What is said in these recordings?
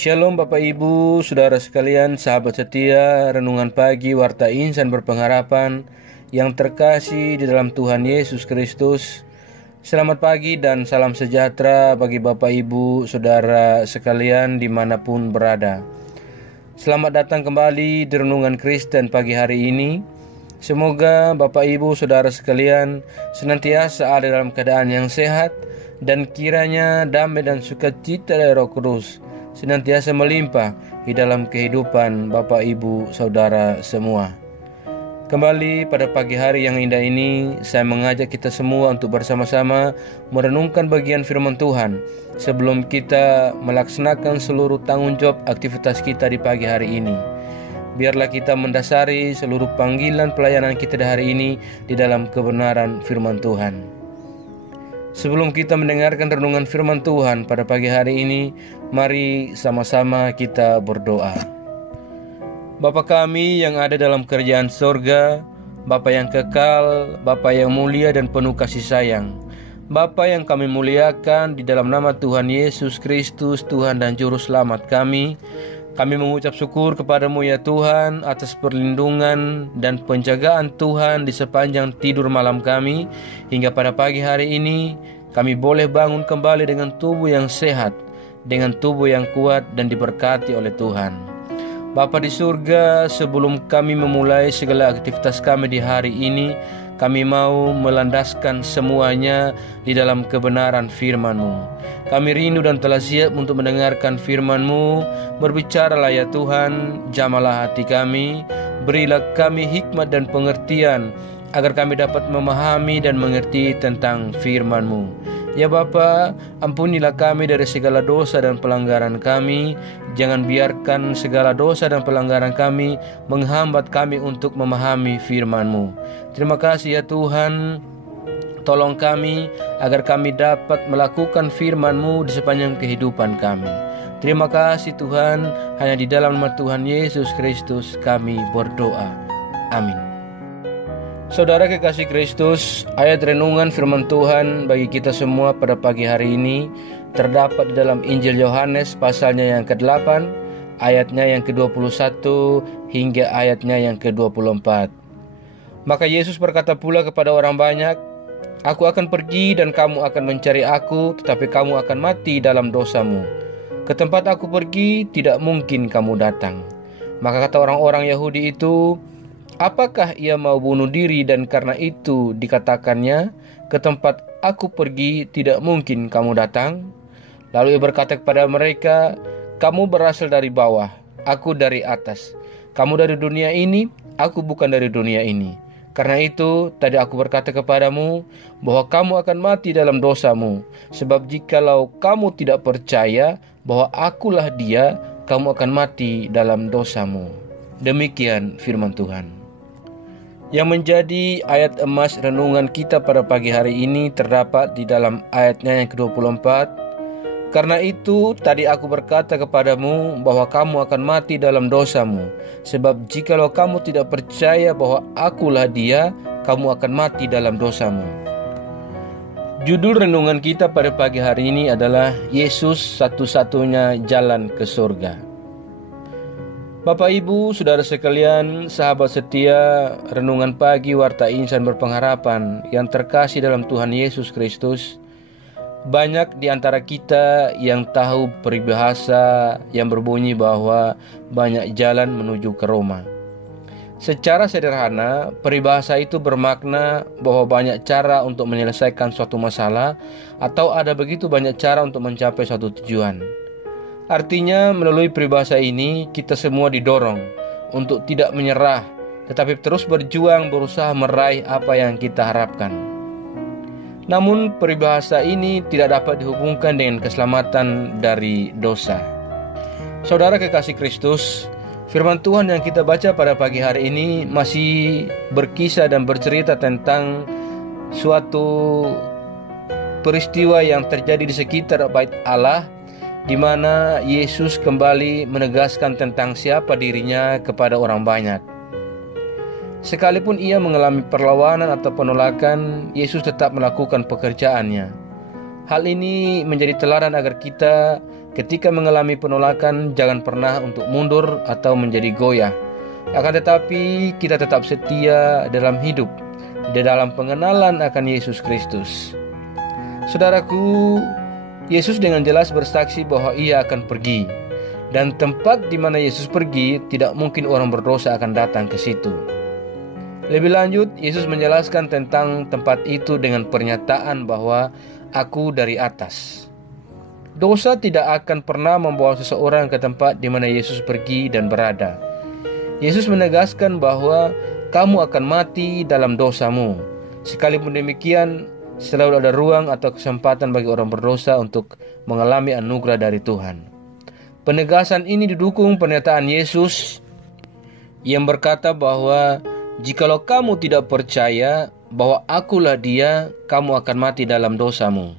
Shalom Bapak Ibu, Saudara sekalian, sahabat setia, renungan pagi Warta Insan Berpengharapan yang terkasih di dalam Tuhan Yesus Kristus. Selamat pagi dan salam sejahtera bagi Bapak Ibu, Saudara sekalian dimanapun berada. Selamat datang kembali di renungan Kristen pagi hari ini. Semoga Bapak Ibu, Saudara sekalian senantiasa ada dalam keadaan yang sehat, dan kiranya damai dan sukacita dari Roh Kudus senantiasa melimpah di dalam kehidupan Bapak Ibu Saudara semua. Kembali pada pagi hari yang indah ini, saya mengajak kita semua untuk bersama-sama merenungkan bagian firman Tuhan sebelum kita melaksanakan seluruh tanggung jawab aktivitas kita di pagi hari ini. Biarlah kita mendasari seluruh panggilan pelayanan kita di hari ini di dalam kebenaran firman Tuhan. Sebelum kita mendengarkan renungan firman Tuhan pada pagi hari ini, mari sama-sama kita berdoa. Bapa kami yang ada dalam kerajaan sorga, Bapa yang kekal, Bapa yang mulia dan penuh kasih sayang, Bapa yang kami muliakan di dalam nama Tuhan Yesus Kristus, Tuhan dan Juru Selamat kami mengucap syukur kepadamu ya Tuhan atas perlindungan dan penjagaan Tuhan di sepanjang tidur malam kami. Hingga pada pagi hari ini kami boleh bangun kembali dengan tubuh yang sehat, dengan tubuh yang kuat dan diberkati oleh Tuhan. Bapa di surga, sebelum kami memulai segala aktivitas kami di hari ini, kami mau melandaskan semuanya di dalam kebenaran firman-Mu. Kami rindu dan telah siap untuk mendengarkan firman-Mu. Berbicaralah ya Tuhan, jamalah hati kami, berilah kami hikmat dan pengertian, agar kami dapat memahami dan mengerti tentang firman-Mu. Ya Bapa, ampunilah kami dari segala dosa dan pelanggaran kami. Jangan biarkan segala dosa dan pelanggaran kami menghambat kami untuk memahami firman-Mu. Terima kasih ya Tuhan, tolong kami agar kami dapat melakukan firman-Mu di sepanjang kehidupan kami. Terima kasih Tuhan, hanya di dalam nama Tuhan Yesus Kristus kami berdoa. Amin. Saudara kekasih Kristus, ayat renungan firman Tuhan bagi kita semua pada pagi hari ini terdapat di dalam Injil Yohanes pasalnya yang ke-8, ayatnya yang ke-21 hingga ayatnya yang ke-24. Maka Yesus berkata pula kepada orang banyak, "Aku akan pergi dan kamu akan mencari aku, tetapi kamu akan mati dalam dosamu. Ke tempat aku pergi tidak mungkin kamu datang." Maka kata orang-orang Yahudi itu, "Apakah ia mau bunuh diri dan karena itu dikatakannya, ke tempat aku pergi tidak mungkin kamu datang?" Lalu ia berkata kepada mereka, "Kamu berasal dari bawah, aku dari atas. Kamu dari dunia ini, aku bukan dari dunia ini. Karena itu tadi aku berkata kepadamu bahwa kamu akan mati dalam dosamu. Sebab jikalau kamu tidak percaya bahwa akulah dia, kamu akan mati dalam dosamu." Demikian firman Tuhan. Yang menjadi ayat emas renungan kita pada pagi hari ini terdapat di dalam ayatnya yang ke-24. "Karena itu tadi aku berkata kepadamu bahwa kamu akan mati dalam dosamu. Sebab jikalau kamu tidak percaya bahwa akulah dia, kamu akan mati dalam dosamu." Judul renungan kita pada pagi hari ini adalah Yesus satu-satunya jalan ke surga. Bapak Ibu, Saudara sekalian, sahabat setia, renungan pagi Warta Insan Berpengharapan yang terkasih dalam Tuhan Yesus Kristus. Banyak di antara kita yang tahu peribahasa yang berbunyi bahwa banyak jalan menuju ke Roma. Secara sederhana, peribahasa itu bermakna bahwa banyak cara untuk menyelesaikan suatu masalah, atau ada begitu banyak cara untuk mencapai suatu tujuan. Artinya, melalui peribahasa ini kita semua didorong untuk tidak menyerah, tetapi terus berjuang berusaha meraih apa yang kita harapkan. Namun peribahasa ini tidak dapat dihubungkan dengan keselamatan dari dosa. Saudara kekasih Kristus, firman Tuhan yang kita baca pada pagi hari ini masih berkisah dan bercerita tentang suatu peristiwa yang terjadi di sekitar Bait Allah, di mana Yesus kembali menegaskan tentang siapa dirinya kepada orang banyak. Sekalipun ia mengalami perlawanan atau penolakan, Yesus tetap melakukan pekerjaannya. Hal ini menjadi teladan agar kita Ketika mengalami penolakan, jangan pernah untuk mundur atau menjadi goyah. Akan tetapi kita tetap setia dalam hidup, di dalam pengenalan akan Yesus Kristus. Saudaraku, Yesus dengan jelas bersaksi bahwa ia akan pergi. Dan tempat di mana Yesus pergi, tidak mungkin orang berdosa akan datang ke situ. Lebih lanjut, Yesus menjelaskan tentang tempat itu dengan pernyataan bahwa aku dari atas. Dosa tidak akan pernah membawa seseorang ke tempat di mana Yesus pergi dan berada. Yesus menegaskan bahwa kamu akan mati dalam dosamu. Sekalipun demikian, selalu ada ruang atau kesempatan bagi orang berdosa untuk mengalami anugerah dari Tuhan. Penegasan ini didukung pernyataan Yesus yang berkata bahwa jikalau kamu tidak percaya bahwa akulah Dia, kamu akan mati dalam dosamu.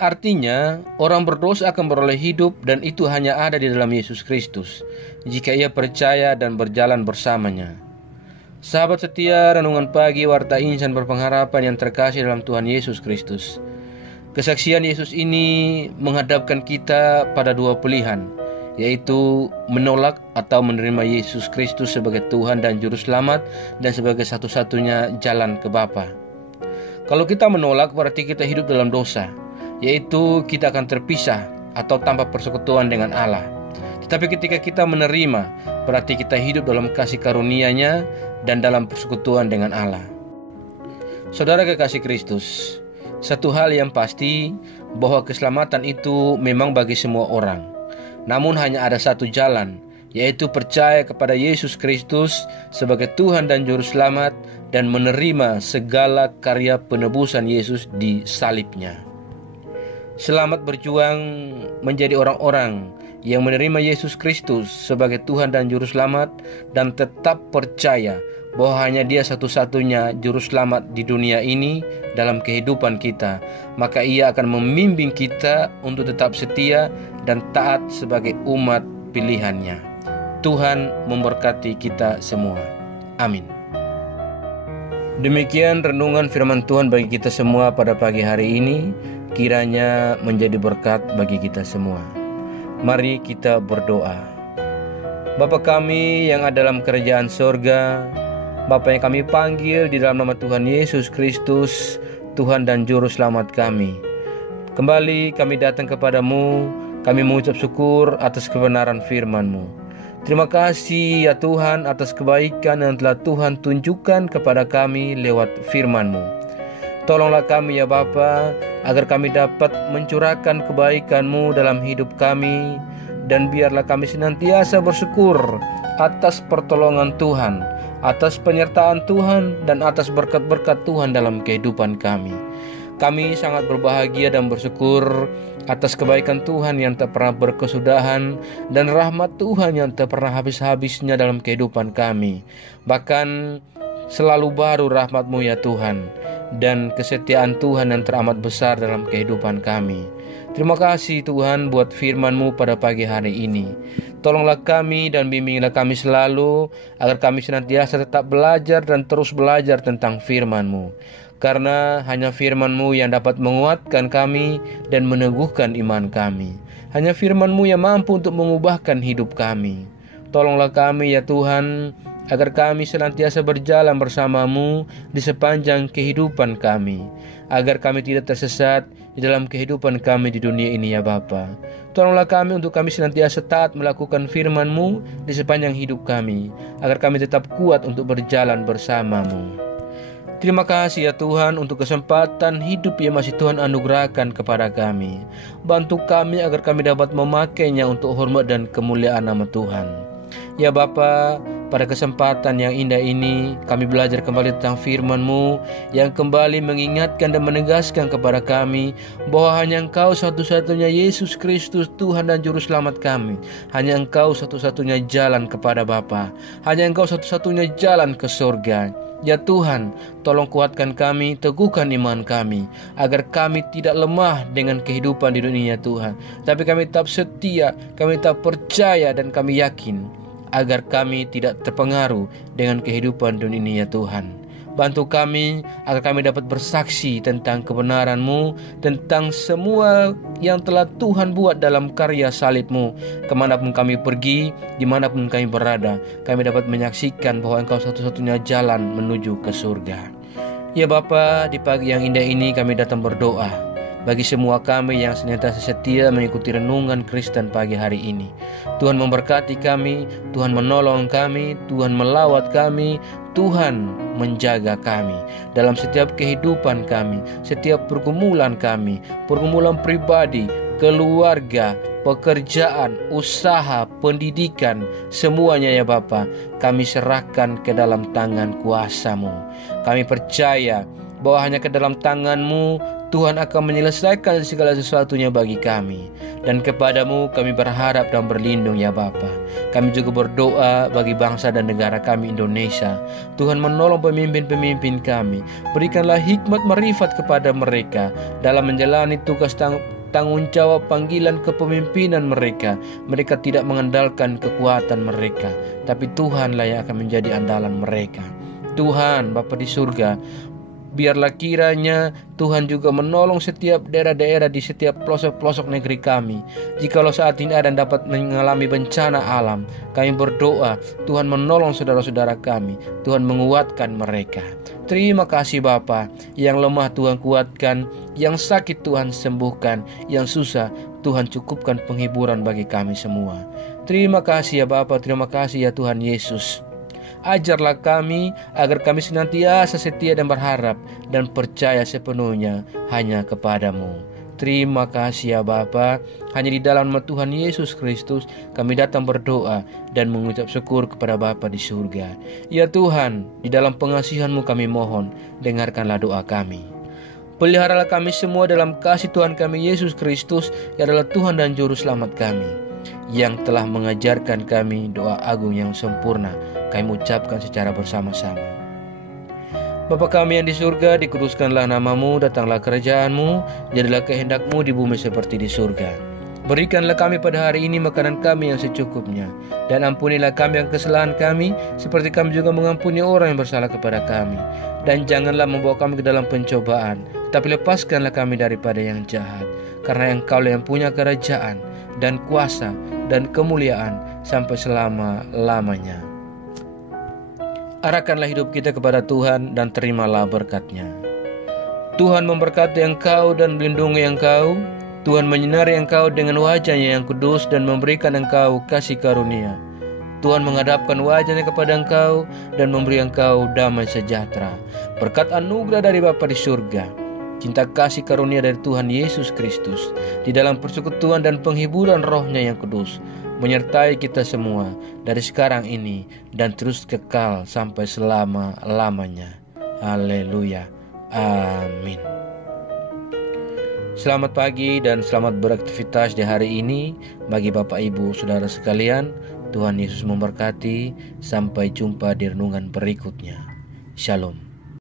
Artinya, orang berdosa akan beroleh hidup dan itu hanya ada di dalam Yesus Kristus jika ia percaya dan berjalan bersamanya. Sahabat setia, renungan pagi Warta Insan Berpengharapan yang terkasih dalam Tuhan Yesus Kristus. Kesaksian Yesus ini menghadapkan kita pada dua pilihan, yaitu menolak atau menerima Yesus Kristus sebagai Tuhan dan Juru Selamat dan sebagai satu-satunya jalan ke Bapa. Kalau kita menolak, berarti kita hidup dalam dosa, yaitu kita akan terpisah atau tanpa persekutuan dengan Allah. Tetapi ketika kita menerima, berarti kita hidup dalam kasih karunia-Nya dan dalam persekutuan dengan Allah. Saudara kekasih Kristus, satu hal yang pasti bahwa keselamatan itu memang bagi semua orang. Namun hanya ada satu jalan, yaitu percaya kepada Yesus Kristus sebagai Tuhan dan Juru Selamat dan menerima segala karya penebusan Yesus di salibnya. Selamat berjuang menjadi orang-orang yang menerima Yesus Kristus sebagai Tuhan dan Juru Selamat dan tetap percaya bahwa hanya Dia satu-satunya Juru Selamat di dunia ini dalam kehidupan kita. Maka Ia akan membimbing kita untuk tetap setia dan taat sebagai umat pilihan-Nya. Tuhan memberkati kita semua. Amin. Demikian renungan firman Tuhan bagi kita semua pada pagi hari ini. Kiranya menjadi berkat bagi kita semua. Mari kita berdoa. Bapa kami yang ada dalam kerajaan sorga, Bapa yang kami panggil di dalam nama Tuhan Yesus Kristus, Tuhan dan Juru Selamat kami. Kembali kami datang kepadamu, kami mengucap syukur atas kebenaran firman-Mu. Terima kasih ya Tuhan atas kebaikan yang telah Tuhan tunjukkan kepada kami lewat firman-Mu. Tolonglah kami ya Bapa, agar kami dapat mencurahkan kebaikan-Mu dalam hidup kami, dan biarlah kami senantiasa bersyukur atas pertolongan Tuhan, atas penyertaan Tuhan, dan atas berkat-berkat Tuhan dalam kehidupan kami. Kami sangat berbahagia dan bersyukur atas kebaikan Tuhan yang tak pernah berkesudahan dan rahmat Tuhan yang tak pernah habis-habisnya dalam kehidupan kami. Bahkan selalu baru rahmat-Mu ya Tuhan, dan kesetiaan Tuhan yang teramat besar dalam kehidupan kami. Terima kasih Tuhan buat firman-Mu pada pagi hari ini. Tolonglah kami dan bimbinglah kami selalu, agar kami senantiasa tetap belajar dan terus belajar tentang firman-Mu. Karena hanya firman-Mu yang dapat menguatkan kami dan meneguhkan iman kami. Hanya firman-Mu yang mampu untuk mengubahkan hidup kami. Tolonglah kami ya Tuhan, agar kami senantiasa berjalan bersama-Mu di sepanjang kehidupan kami, agar kami tidak tersesat di dalam kehidupan kami di dunia ini ya Bapa. Tolonglah kami untuk kami senantiasa taat melakukan firman-Mu di sepanjang hidup kami, agar kami tetap kuat untuk berjalan bersama-Mu. Terima kasih ya Tuhan untuk kesempatan hidup yang masih Tuhan anugerahkan kepada kami. Bantu kami agar kami dapat memakainya untuk hormat dan kemuliaan nama Tuhan. Ya Bapa, pada kesempatan yang indah ini kami belajar kembali tentang firman-Mu yang kembali mengingatkan dan menegaskan kepada kami bahwa hanya Engkau satu-satunya Yesus Kristus Tuhan dan Juru Selamat kami. Hanya Engkau satu-satunya jalan kepada Bapa. Hanya Engkau satu-satunya jalan ke surga. Ya Tuhan, tolong kuatkan kami, teguhkan iman kami, agar kami tidak lemah dengan kehidupan di dunia Tuhan, tapi kami tetap setia, kami tetap percaya dan kami yakin, agar kami tidak terpengaruh dengan kehidupan dunia ini ya Tuhan. Bantu kami agar kami dapat bersaksi tentang kebenaran-Mu, tentang semua yang telah Tuhan buat dalam karya salib-Mu. Kemanapun kami pergi, dimanapun kami berada, kami dapat menyaksikan bahwa Engkau satu-satunya jalan menuju ke surga. Ya Bapa, di pagi yang indah ini kami datang berdoa bagi semua kami yang senantiasa setia mengikuti renungan Kristen pagi hari ini. Tuhan memberkati kami, Tuhan menolong kami, Tuhan melawat kami, Tuhan menjaga kami dalam setiap kehidupan kami, setiap pergumulan kami, pergumulan pribadi, keluarga, pekerjaan, usaha, pendidikan, semuanya ya Bapa, kami serahkan ke dalam tangan kuasa-Mu. Kami percaya bahwa hanya ke dalam tangan-Mu Tuhan akan menyelesaikan segala sesuatunya bagi kami. Dan kepadamu kami berharap dan berlindung ya Bapa. Kami juga berdoa bagi bangsa dan negara kami Indonesia. Tuhan menolong pemimpin-pemimpin kami. Berikanlah hikmat marifat kepada mereka dalam menjalani tugas tanggung jawab panggilan kepemimpinan mereka. Mereka tidak mengandalkan kekuatan mereka, tapi Tuhanlah yang akan menjadi andalan mereka. Tuhan Bapa di surga, biarlah kiranya Tuhan juga menolong setiap daerah-daerah di setiap pelosok-pelosok negeri kami. Jikalau saat ini ada yang dapat mengalami bencana alam, kami berdoa Tuhan menolong saudara-saudara kami, Tuhan menguatkan mereka. Terima kasih Bapa, yang lemah Tuhan kuatkan, yang sakit Tuhan sembuhkan, yang susah Tuhan cukupkan penghiburan bagi kami semua. Terima kasih ya Bapa, terima kasih ya Tuhan Yesus. Ajarlah kami agar kami senantiasa setia dan berharap dan percaya sepenuhnya hanya kepadamu. Terima kasih ya Bapa. Hanya di dalam nama Tuhan Yesus Kristus kami datang berdoa dan mengucap syukur kepada Bapa di surga. Ya Tuhan, di dalam pengasihan-Mu kami mohon, dengarkanlah doa kami. Peliharalah kami semua dalam kasih Tuhan kami Yesus Kristus, yang adalah Tuhan dan Juru Selamat kami, yang telah mengajarkan kami doa agung yang sempurna. Kami ucapkan secara bersama-sama. Bapa kami yang di surga, dikuduskanlah nama-Mu, datanglah kerajaan-Mu, jadilah kehendak-Mu di bumi seperti di surga. Berikanlah kami pada hari ini makanan kami yang secukupnya, dan ampunilah kami yang kesalahan kami, seperti kami juga mengampuni orang yang bersalah kepada kami. Dan janganlah membawa kami ke dalam pencobaan, tapi lepaskanlah kami daripada yang jahat, karena Engkau-Lah yang punya kerajaan, dan kuasa, dan kemuliaan sampai selama-lamanya. Arahkanlah hidup kita kepada Tuhan dan terimalah berkat-Nya. Tuhan memberkati engkau dan melindungi engkau. Tuhan menyinari engkau dengan wajah-Nya yang kudus dan memberikan engkau kasih karunia. Tuhan menghadapkan wajah-Nya kepada engkau dan memberi engkau damai sejahtera. Berkat anugerah dari Bapa di surga, cinta kasih karunia dari Tuhan Yesus Kristus, di dalam persekutuan dan penghiburan Roh-Nya yang kudus, menyertai kita semua dari sekarang ini dan terus kekal sampai selama-lamanya. Haleluya. Amin. Selamat pagi dan selamat beraktivitas di hari ini bagi Bapak Ibu Saudara sekalian. Tuhan Yesus memberkati. Sampai jumpa di renungan berikutnya. Shalom.